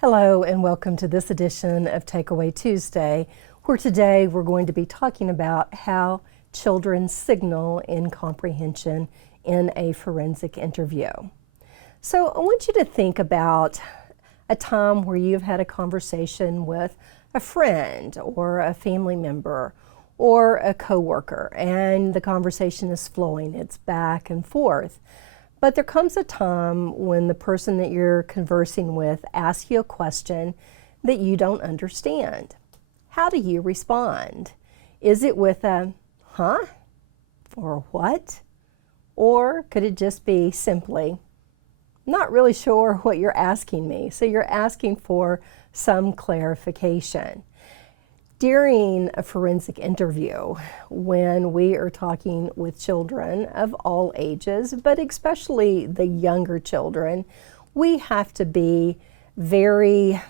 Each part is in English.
Hello and welcome to this edition of Takeaway Tuesday, where today we're going to be talking about how children signal incomprehension in a forensic interview. So I want you to think about a time where you've had a conversation with a friend or a family member or a coworker, and the conversation is flowing, it's back and forth. But there comes a time when the person that you're conversing with asks you a question that you don't understand. How do you respond? Is it with a, huh? Or what? Or could it just be simply, not really sure what you're asking me? So you're asking for some clarification. During a forensic interview, when we are talking with children of all ages, but especially the younger children, we have to be very,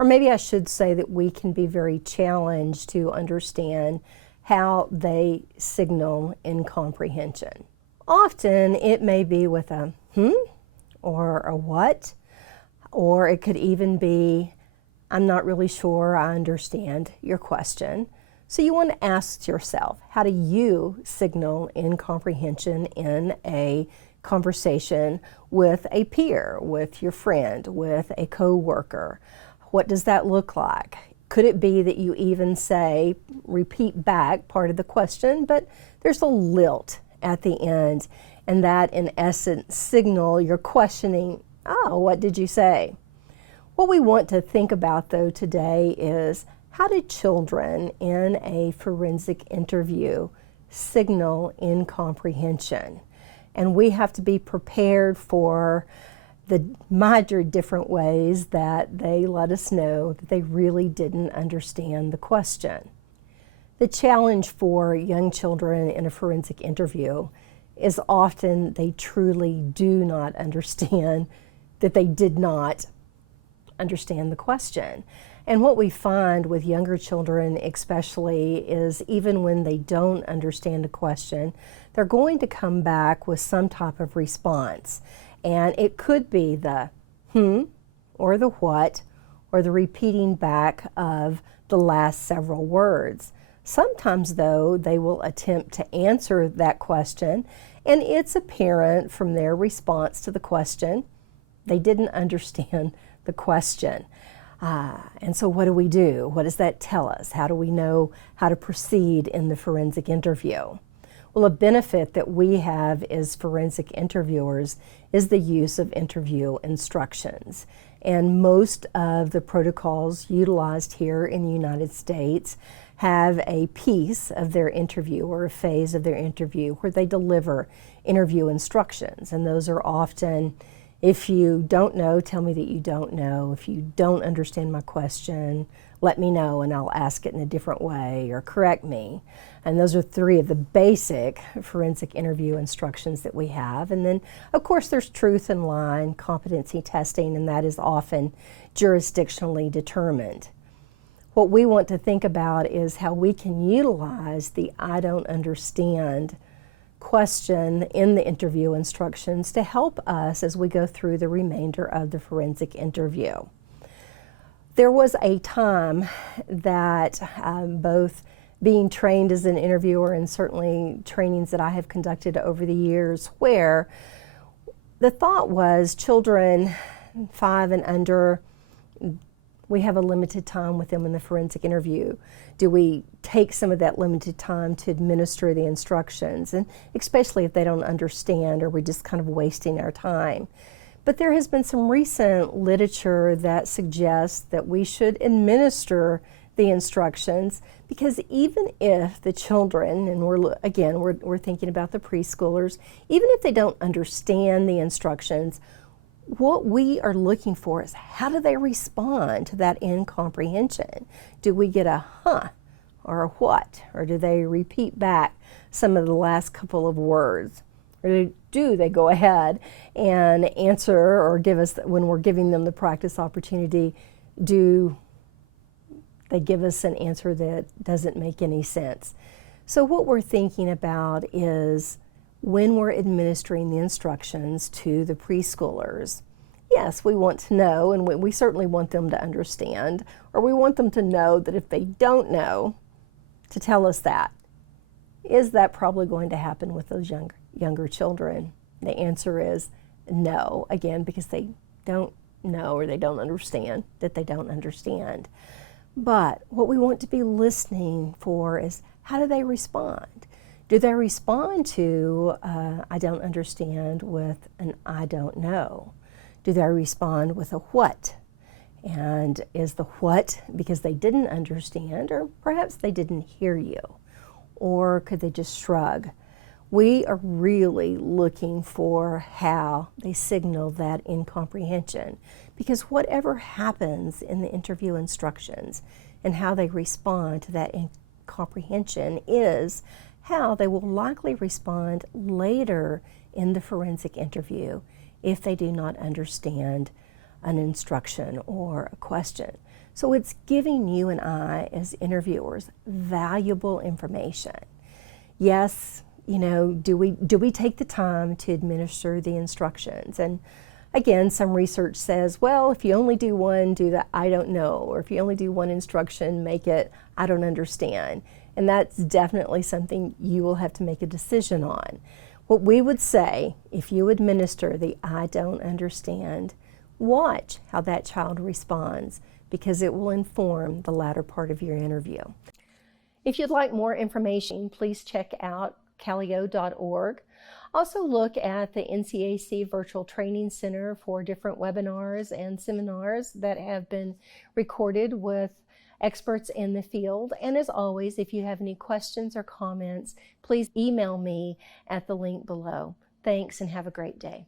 or maybe I should say that we can be very challenged to understand how they signal incomprehension. Often it may be with a or a what, or it could even be, I'm not really sure I understand your question. So you want to ask yourself, how do you signal incomprehension in a conversation with a peer, with your friend, with a coworker? What does that look like? Could it be that you even say, repeat back part of the question, but there's a lilt at the end, and that in essence signal you're questioning, oh, what did you say? What we want to think about, though, today is how do children in a forensic interview signal incomprehension? And we have to be prepared for the major different ways that they let us know that they really didn't understand the question. The challenge for young children in a forensic interview is often they truly do not understand that they did not understand the question. And what we find with younger children especially is even when they don't understand a question, they're going to come back with some type of response. And it could be the or the what, or the repeating back of the last several words. Sometimes though, they will attempt to answer that question, and it's apparent from their response to the question, they didn't understand the question. And so what do we do? What does that tell us? How do we know how to proceed in the forensic interview? Well, a benefit that we have as forensic interviewers is the use of interview instructions. And most of the protocols utilized here in the United States have a piece of their interview or a phase of their interview where they deliver interview instructions. And those are often, if you don't know, tell me that you don't know. If you don't understand my question, let me know and I'll ask it in a different way, or correct me. And those are three of the basic forensic interview instructions that we have. And then, of course, there's truth and lie, competency testing, and that is often jurisdictionally determined. What we want to think about is how we can utilize the I don't understand question in the interview instructions to help us as we go through the remainder of the forensic interview. There was a time that both being trained as an interviewer and certainly trainings that I have conducted over the years where the thought was children 5 and under, we have a limited time with them in the forensic interview. Do we take some of that limited time to administer the instructions? And especially if they don't understand, or we're just kind of wasting our time. But there has been some recent literature that suggests that we should administer the instructions, because even if the children, and we're thinking about the preschoolers, even if they don't understand the instructions, what we are looking for is how do they respond to that incomprehension? Do we get a huh or a what? Or do they repeat back some of the last couple of words? Or do they go ahead and answer or give us, when we're giving them the practice opportunity, do they give us an answer that doesn't make any sense? So what we're thinking about is when we're administering the instructions to the preschoolers, yes, we want to know, and we certainly want them to understand, or we want them to know that if they don't know, to tell us that. Is that probably going to happen with those younger children? The answer is no, again, because they don't know or they don't understand that they don't understand. But what we want to be listening for is, how do they respond? Do they respond to I don't understand with an I don't know? Do they respond with a what? And is the what because they didn't understand, or perhaps they didn't hear you? Or could they just shrug? We are really looking for how they signal that incomprehension, because whatever happens in the interview instructions and how they respond to that incomprehension is how they will likely respond later in the forensic interview if they do not understand an instruction or a question. So it's giving you and I as interviewers valuable information. Yes, you know, do we take the time to administer the instructions? And again, some research says, well, if you only do one, do the I don't know, or if you only do one instruction, make it I don't understand. And that's definitely something you will have to make a decision on. What we would say, if you administer the I don't understand, watch how that child responds, because it will inform the latter part of your interview. If you'd like more information, please check out calio.org. Also look at the NCAC Virtual Training Center for different webinars and seminars that have been recorded with experts in the field. And as always, if you have any questions or comments, please email me at the link below. Thanks and have a great day.